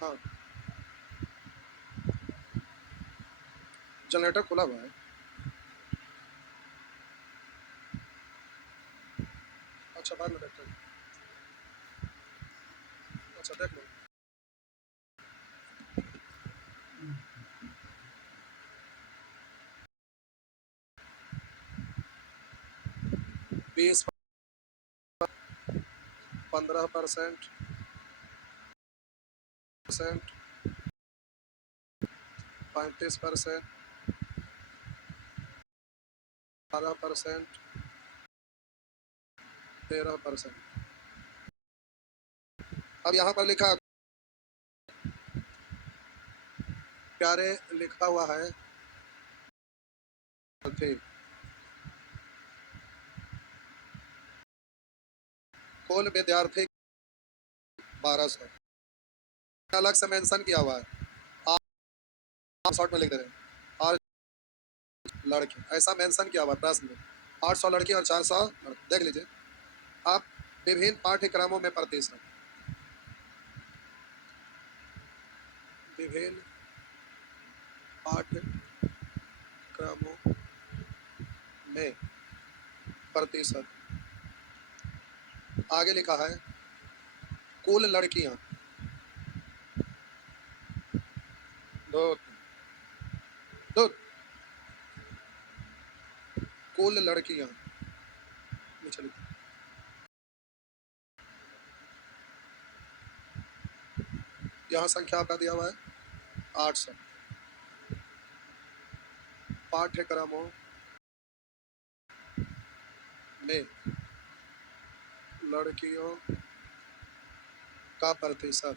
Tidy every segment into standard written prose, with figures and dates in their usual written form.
हाँ, जनरेटर खुला हुआ है। अच्छा, बाद में देखते हैं। अच्छा, देख लो। 20, 15%, 35%, 12%, 13%। अब यहाँ पर लिखा प्यारे, लिखा हुआ है थे कुल विद्यार्थी 1200, अलग से मेंशन किया हुआ है। आप शॉर्ट में लिख दे रहे हैं और लड़के ऐसा मेंशन किया हुआ है प्रश्न में। 800 लड़की और 400 लड़के। देख लीजिए आप, विभिन्न पाठ्यक्रमों में प्रतिशत, विभिन्न पाठ्यक्रमों में प्रतिशत। आगे लिखा है कुल लड़कियां, दो दो कुल लड़कियां, नीचे लिखा यहाँ संख्या आपका दिया हुआ है 800। पाठ्यक्रमों में लड़कियों का प्रतिशत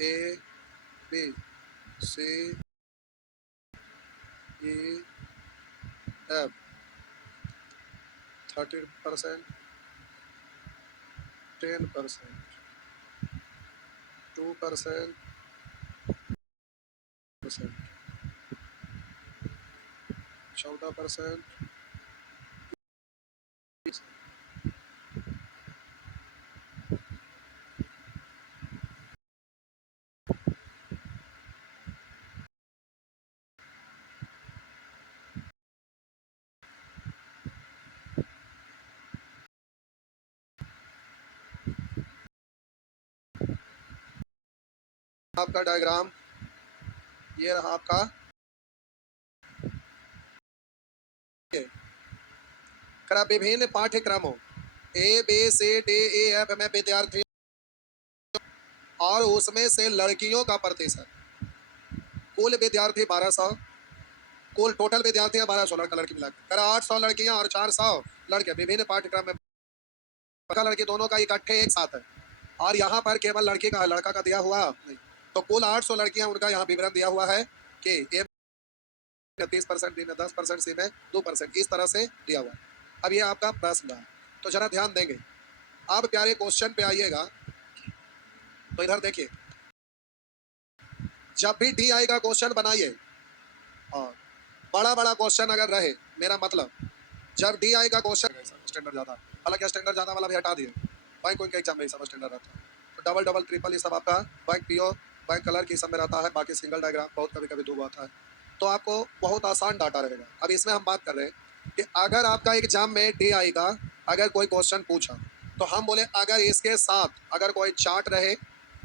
ए बी सी ई एफ 30%, 10%, 2%, 14%। आपका डायग्राम ये रहा आपका। विभिन्न पाठ्यक्रमों A B C D E F में विद्यार्थी और उसमें से लड़कियों का प्रतिशत। कुल विद्यार्थी 1200, कुल टोटल विद्यार्थी है 1200 लड़का लड़की मिलाकर। 800 लड़कियां और 400 लड़के विभिन्न पाठ्यक्रम में। लड़का लड़की दोनों का इकट्ठे एक साथ है और यहाँ पर केवल लड़की का, लड़का का दिया हुआ नहीं। तो कुल 800 लड़कियां, उनका यहाँ विवरण दिया हुआ है कि ए 30%, बी में 10%, सी में 2%, इस तरह से दिया हुआ है। अब ये आपका प्रश्न रहा, तो जरा ध्यान देंगे। अब प्यारे क्वेश्चन पे आइएगा तो इधर देखिए, जब भी डी आएगा क्वेश्चन बनाइए और बड़ा बड़ा क्वेश्चन अगर रहे, मेरा मतलब जब डी आएगा क्वेश्चन स्टैंडर्ड ज्यादा, हालांकि स्टैंडर्ड ज्यादा वाला भी हटा दिए, बैंक कोई एग्जाम में सब स्टैंडर्ड रहता है। तो डबल डबल ट्रिपल ये सब आपका बैंक पीओ, बैंक कलर की सब में रहता है। बाकी सिंगल डायग्राम बहुत कभी कभी दो आता है, तो आपको बहुत आसान डाटा रहेगा। अब इसमें हम बात कर रहे हैं कि अगर आपका एग्जाम में डी आएगा, अगर कोई क्वेश्चन पूछा तो हम बोले अगर इसके साथ अगर कोई चार्ट रहे,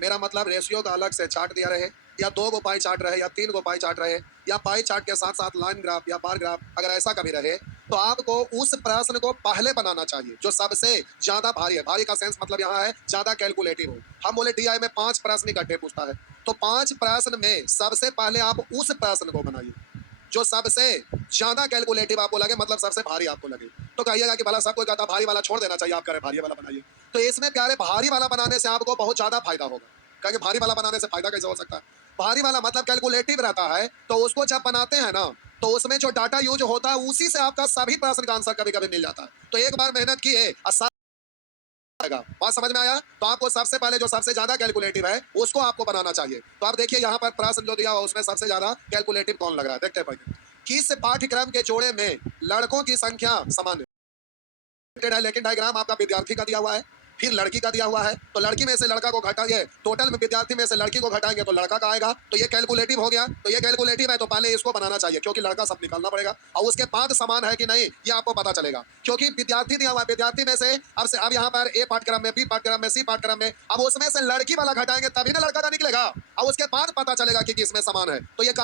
मेरा मतलब रेशियो का अलग से चार्ट दिया रहे, या 2 गो पाई चार्ट रहे, या 3 गो पाई चार्ट रहे, या पाई चार्ट के साथ साथ लाइन ग्राफ या बार ग्राफ, अगर ऐसा कभी रहे तो आपको उस प्रश्न को पहले बनाना चाहिए जो सबसे ज्यादा भारी है। भारी का सेंस मतलब यहाँ है ज्यादा कैलकुलेटिव हो। हम बोले डीआई में 5 प्रश्न इकट्ठे पूछता है, तो 5 प्रश्न में सबसे पहले आप उस प्रश्न को बनाइए जो सबसे ज्यादा कैलकुलेटिव आपको लगे, मतलब सबसे भारी आपको लगे। तो कहिएगा कि भला सब कोई कहता भारी वाला छोड़ देना चाहिए, आप कह रहे भारी वाला बनाइए। तो इसमें प्यारे भारी वाला बनाने से आपको बहुत ज्यादा फायदा होगा। क्योंकि भारी वाला बनाने से फायदा कैसे हो सकता है? भारी वाला मतलब कैलकुलेटिव रहता है, तो उसको जब बनाते हैं ना, तो उसमें जो डाटा यूज होता है उसी से आपका सभी प्रश्न का आंसर कभी कभी मिल जाता है। तो एक बार मेहनत की है, बात समझ में आया? तो आपको सबसे पहले जो सबसे ज्यादा कैलकुलेटिव है उसको आपको बनाना चाहिए। तो आप देखिए यहाँ पर प्रश्न जो दिया हुआ उसमें सबसे ज्यादा कैलकुलेटिव कौन लग रहा है, देखते हैं पहले। किस पाठ्यक्रम के जोड़े में लड़कों की संख्या समान है, लेकिन डायग्राम आपका विद्यार्थी का दिया हुआ है, फिर लड़की का दिया हुआ है, तो लड़की में से लड़का को घटाइए, टोटल में विद्यार्थी में से लड़की को घटाएंगे तो लड़का का आएगा, तो ये कैलकुलेटिव हो गया। तो ये कैलकुलेटिव है तो पहले इसको बनाना चाहिए, क्योंकि लड़का सब निकालना पड़ेगा और उसके बाद समान है कि नहीं ये आपको पता चलेगा, क्योंकि विद्यार्थी दिया हुआ है, विद्यार्थी में से अब यहाँ पर ए पाठ्यक्रम में, बी पाठ्यक्रम में, सी पाठ्यक्रम में, अब उसमें से लड़की वाला घटाएंगे तभी ना लड़का का निकलेगा, और उसके बाद पता चलेगा कि किसमें समान है। तो ये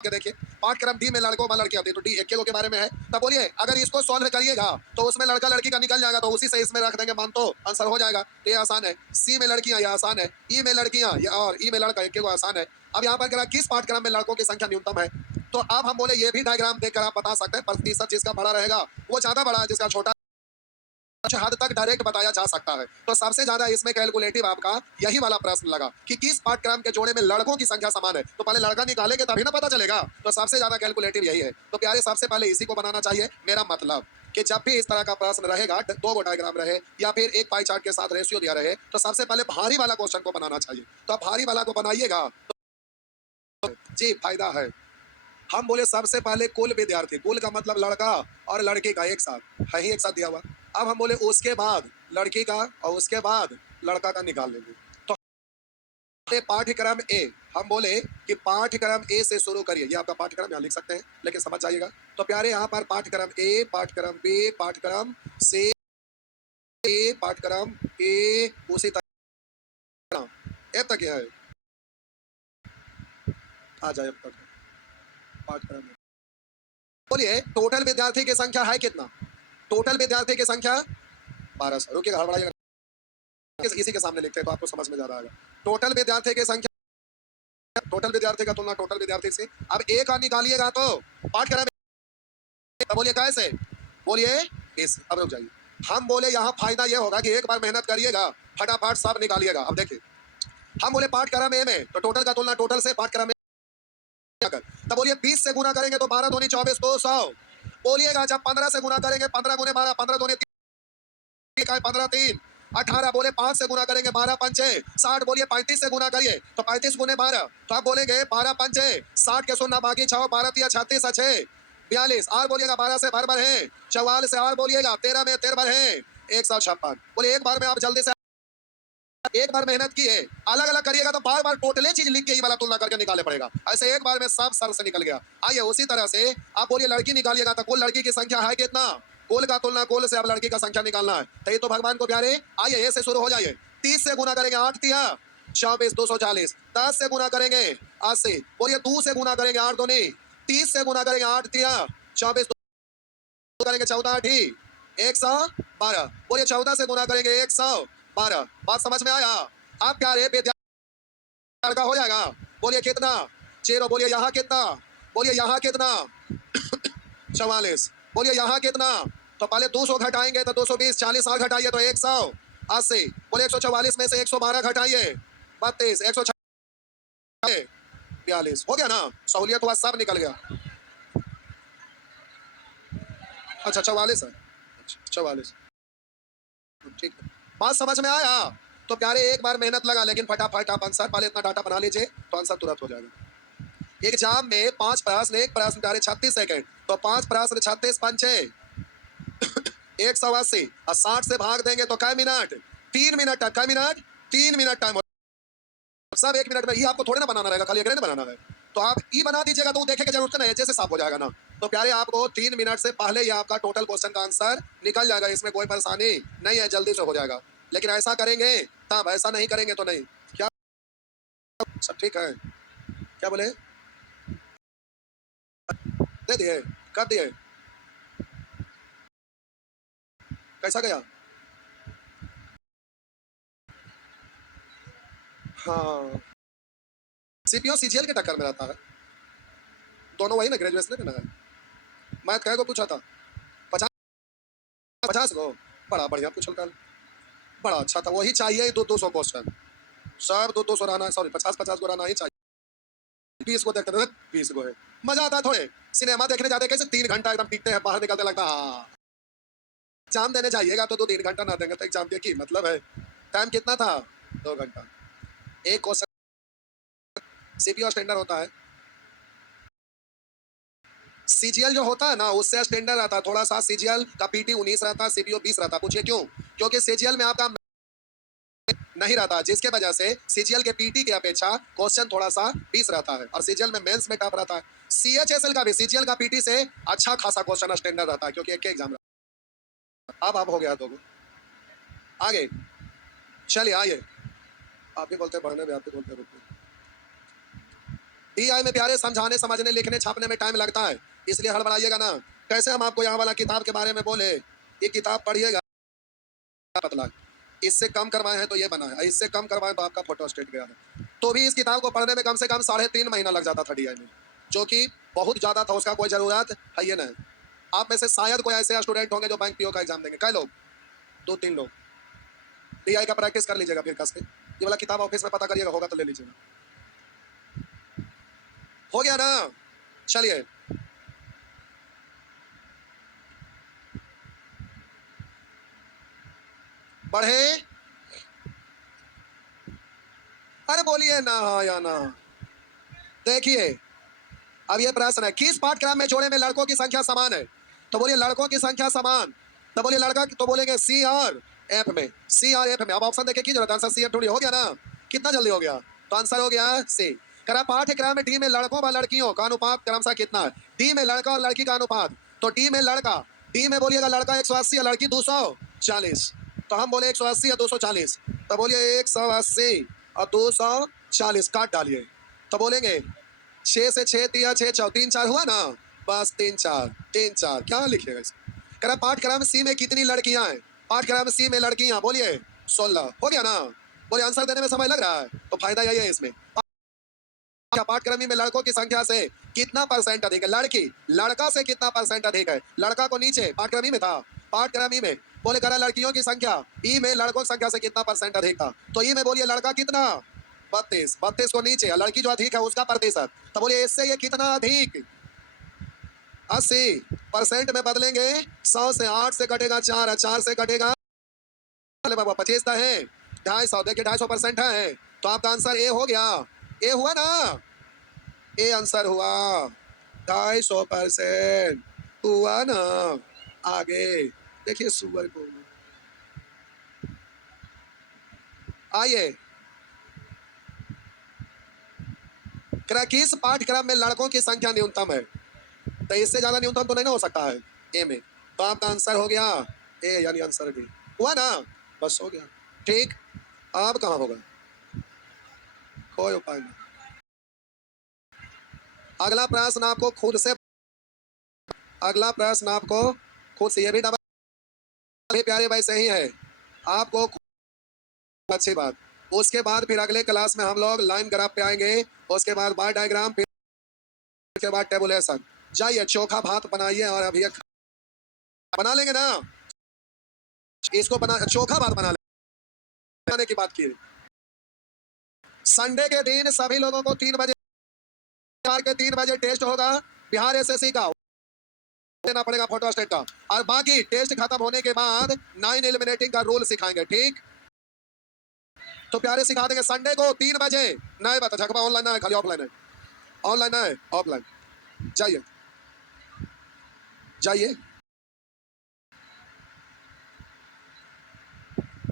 देखिए पाठ्यक्रम डी में लड़कों में लड़की आती है, तो डी एक के बारे में है। तब बोलिए अगर इसको सॉल्व करिएगा तो उसमें लड़का लड़की का निकल जाएगा, तो उसी से इसमें रख देंगे मान, तो आंसर हो जाएगा। तो ये आसान है। सी में लड़कियां ये आसान है, ई में लड़कियां ये और ई में लड़का एक आसान है। अब यहाँ पर कह रहा किस पाठ्यक्रम में लड़कों की संख्या न्यूनतम है, तो अब हम बोले ये भी डायग्राम देखकर आप बता सकते हैं, प्रतिशत जिसका बड़ा रहेगा वो ज्यादा बड़ा है, जिसका छोटा हद तक डायरेक्ट बताया जा सकता है। तो सबसे ज्यादा इसमें कैलकुलेटिव आपका यही वाला प्रश्न लगा कि किस पाठ्यक्रम के जोड़े में लड़कों की संख्या समान है, तो पहले लड़का निकालेंगे तभी ना पता चलेगा। तो सबसे ज्यादा कैलकुलेटिव यही है। तो प्यारे सबसे पहले इसी को बनाना चाहिए। मेरा मतलब कि जब भी इस तरह का प्रश्न रहेगा, दो गो डायग्राम रहे या फिर एक पाई चार्ट के साथ रेशियो दिया रहे, तो सबसे पहले भारी वाला क्वेश्चन को बनाना चाहिए। तो आप भारी वाला को बनाइएगा तो जी फायदा है। हम बोले सबसे पहले कुल विद्यार्थी, कुल का मतलब लड़का और लड़की का एक साथ है ही, एक साथ दिया हुआ। अब हम बोले उसके बाद लड़की का और उसके बाद लड़का का निकाल लेंगे। तो पाठ्यक्रम ए, हम बोले कि पाठ्यक्रम ए से शुरू करिए, ये आपका पाठ्यक्रम यहाँ लिख सकते हैं लेकिन समझ जाइएगा। तो प्यारे यहाँ पर पाठ्यक्रम ए, पाठ्यक्रम बी, पाठ्यक्रम सी, पाठ्यक्रम ए, उसी तरह ए तक है, आ जाए अब तक पाठ्यक्रम। बोलिए टोटल विद्यार्थी की संख्या है कितना, टोटल विद्यार्थी की संख्या 1200। रुकिए हड़बड़ाइएगा, इसी के सामने लिखते हैं तो आपको समझ में जा रहा है। टोटल विद्यार्थी की संख्या, टोटल विद्यार्थी का तुलना टोटल विद्यार्थी से। अब एक का निकालिएगा तो पाठ्यक्रम, बोलिए कैसे, बोलिए इस। अब रुक जाइए, हम बोले यहाँ फायदा ये होगा कि एक बार मेहनत करिएगा फटाफट सब निकालिएगा। अब देखिए हम बोले पाठ्यक्रम ए में तो टोटल का तुलना टोटल से, पाठ्यक्रम में तब बोलिए 20 से गुना करेंगे तो 12 दूनी 24 200। बोलिएगा जब 15 से गुना करेंगे 15 गुने 12, 15 दूनी 15 3 18। बोले 5 से गुना करेंगे 12 पंचे 60। बोलिए 35 से गुना करिए तो 35 गुने 12, तो आप बोलेंगे 12 पंचे 60 के सुनना बाकी 6 12 3 36 6 42। और बोलिएगा 12 से भर भर है 44 से, और बोलिएगा 13 में 13 भर है 156। बोले एक बार में आप जल्दी से एक बार मेहनत की है, अलग अलग करिएगा तो बार बार टोटले चीज लिख के ही वाला तुलना करके निकालने पड़ेगा। ऐसे एक बार में सब सर से निकल गया। आइए उसी तरह से आप बोलिए लड़की निकालिएगा तो कुल लड़की की संख्या है कितना, कुल का तुलना कुल से अब लड़की का संख्या निकालना है। तो ये तो भगवान को प्यारे। आइए ऐसे शुरू हो जाइए। 30 से गुना करेंगे 8 तिया 24 240। 10 से गुना करेंगे 80। बोलिए 2 से गुना करेंगे 8 दूनी 30 से गुना करेंगे 8 तिया 24 करेंगे 14 8 112। बोलिए 14 से गुना करेंगे 112। बात समझ में आया? आप क्या रे विद्यार्थी का हो जाएगा। बोलिए कितना, 0। बोलिए यहाँ कितना, बोलिए यहाँ कितना 44। बोलिए यहाँ कितना, तो पहले 200 घटाएंगे तो 220, 40 और घटाइए तो 180। बोले 144 में से 112 घटाइए 32, 142 हो गया ना। सहूलियत हुआ, सब निकल गया। अच्छा 44 है, 44 ठीक है। बात समझ में आया? तो प्यारे एक बार मेहनत लगा, लेकिन फटाफट आप आंसर पहले इतना डाटा बना लीजिए तो आंसर तुरंत हो जाएगा। एग्जाम में 5 प्रश्न, एक प्रश्न प्यारे 36 सेकंड, तो 5 प्रश्न 36 पंचे 180 और 60 से भाग देंगे तो कै मिनट, 3 मिनट। कै मिनट, 3 मिनट टाइम। सब 1 मिनट में ही आपको थोड़ी ना बनाना रहेगा, खाली एक बनाना है। तो आप ई बना दीजिएगा तो देखे की जरूरत नहीं, जैसे साफ हो जाएगा ना। तो प्यारे आपको 3 मिनट से पहले ही आपका टोटल क्वेश्चन का आंसर निकल जाएगा, इसमें कोई परेशानी नहीं है, जल्दी से हो जाएगा। लेकिन ऐसा करेंगे तब, ऐसा नहीं करेंगे तो नहीं। क्या सब ठीक है? क्या बोले? दे दिए, कर दिए, कैसा गया? हाँ सीपीओ सीजीएल के टक्कर में रहता है, दोनों वही ना, ग्रेजुएशन में ना है। मैथ कह को पूछा था 50 गो, बड़ा बढ़िया पूछल कर, बड़ा अच्छा था। वही चाहिए 200 क्वेश्चन, सब 200 रहना, सॉरी 50 गो रहना ही चाहिए। 20 गो देखते थे, 20 गो है, मजा आता है। थोड़े सिनेमा देखने जाते कैसे 3 घंटा एकदम टिकते हैं, बाहर निकलते लगता हाँ। एग्जाम देने जाइएगा तो 2-3 घंटा ना देंगे तो एग्जाम के की मतलब है। टाइम कितना था, 2 घंटा। एक क्वेश्चन सीपीओ स्टैंडर्ड होता है सीजीएल जो होता है ना उससे स्टैंडर्ड रहता है थोड़ा सा। सीजीएल का पीटी 19 रहता है, सीपीयू 20 रहता है। पूछिए क्यों? क्योंकि सीजीएल में आपका नहीं रहता, जिसके वजह से सीजीएल के पीटी की अपेक्षा क्वेश्चन थोड़ा सा 20 रहता है और सीजीएल में मेंस में टफ रहता है। सीएचएसएल का भी सीजीएल का पीटी से अच्छा खासा क्वेश्चन स्टैंडर्ड रहता है क्योंकि एक एग्जाम रहता है। अब हो गया दो आगे। चलिए आइए, आप भी बोलते पढ़ने में, आप भी बोलते रुकने। डीआई में प्यारे समझाने समझने लिखने छापने में टाइम लगता है, इसलिए हड़बड़ाइएगा ना। कैसे हम आपको यहाँ वाला किताब के बारे में बोले, ये किताब पढ़िएगा पतला, इससे कम करवाए हैं तो ये बना है, इससे कम करवाए तो आपका फोटो स्टेट गया है। तो भी इस किताब को पढ़ने में कम से कम 3.5 महीना लग जाता था डीआई में, जो कि बहुत ज्यादा था, उसका कोई जरूरत है ये नहीं। आप में से शायद कोई ऐसे स्टूडेंट होंगे जो बैंक पीओ का एग्जाम देंगे, कई लोग, 2-3 लोग। डीआई का प्रैक्टिस कर लीजिएगा फिर कस के, ये वाला किताब ऑफिस में पता करिएगा, होगा तो ले लीजिएगा। हो गया ना? चलिए बढ़े। अरे बोलिए ना हाँ या ना। देखिए अब ये प्रश्न है, किस पाठ्यक्रम में जोड़े में लड़कों की संख्या समान है? तो बोलिए लड़कों की संख्या समान, तो बोलिए लड़का, तो बोलेंगे सी और एफ में, सी और एफ में। अब ऑप्शन देखिए की जरूरत, आंसर सी एफ थोड़ी। हो गया ना? कितना जल्दी हो गया? तो आंसर हो गया सी। करा पाठ्यक्रम में डी में लड़कों व लड़कियों का अनुपात क्रमशः कितना है? डी में लड़का और लड़की का अनुपात, तो डी में लड़का, डी में बोलिएगा लड़का 180 और लड़की 240। तो हम बोले 180 या 240, तो बोलिए 180 और 240 काट डालिए, तो बोलेंगे 6 से 6 दिया 6 4 3 4 हुआ ना, बस 3 4 3 4। क्या लिखिएगा इसको? कह रहा पाठ्यक्रम सी में कितनी लड़कियां हैं? पाठ्यक्रम सी में लड़कियां बोलिए 16। हो गया ना? बोलिए आंसर देने में समय लग रहा है, तो फायदा यही है इसमें। पाठ्यक्रम में लड़कों की संख्या से कितना परसेंट अधिक है? लड़की लड़का से कितना परसेंट अधिक है? लड़का को नीचे पाठ्यक्रम में था, पाठ्यक्रम में बोले करा लड़कियों की संख्या, ई में लड़कों की संख्या से कितना परसेंट अधिक था? तो ई में बोलिए लड़का कितना 32, 32 को नीचे, लड़की जो अधिक है उसका प्रतिशत, तो बोलिए इससे ये कितना अधिक 80% में बदलेंगे। 100 से 8 से कटेगा 4, 4 से कटेगा बाबा 25 है 250। देखिए 250% है, तो आपका आंसर ए हो गया। ए हुआ ना? ए आंसर हुआ, 250% हुआ ना। आगे देखिए सुअर को, आइए किस पाठ्यक्रम में लड़कों की संख्या न्यूनतम है? तो इससे ज्यादा न्यूनतम तो नहीं ना हो सकता है ए में, तो आपका आंसर हो गया ए, यानी आंसर डी हुआ ना। बस हो गया, ठीक। अब कहाँ होगा, कोई उपाय नहीं। अगला प्रश्न आपको खुद से, अगला प्रश्न आपको खुद से, ये भी डबल प्यारे भाई सही है आपको, अच्छी बात। उसके बाद फिर अगले क्लास में हम लोग लाइन ग्राफ पे आएंगे, उसके बाद बार डायग्राम, फिर के बाद टेबुलेशन। जाइए चोखा भात बनाइए और अभी बना लेंगे ना, इसको बना चोखा भात बनाने की बात की। संडे के दिन सभी लोगों को 3 बजे, 3 बजे टेस्ट होगा बिहार एसएससी का, देना पड़ेगा फोटो स्टेट का, और बाकी टेस्ट खत्म होने के बाद 9 एलिमिनेटिंग का रूल सिखाएंगे, ठीक। तो प्यारे सिखा देंगे संडे को 3 बजे। नहीं बता झकमा ऑनलाइन है, खाली ऑफलाइन है, ऑनलाइन है ऑफलाइन। जाइए जाइए,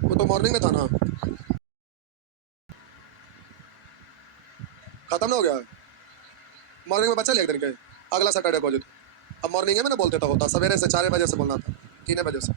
वो तो मॉर्निंग में था ना, खत्म हो गया। मॉर्निंग में बच्चा ले एक दिन के, अगला सैटरडे को, अब मॉर्निंग में ना बोलते था, होता सवेरे से 4 बजे से बोलना था, 3 बजे से।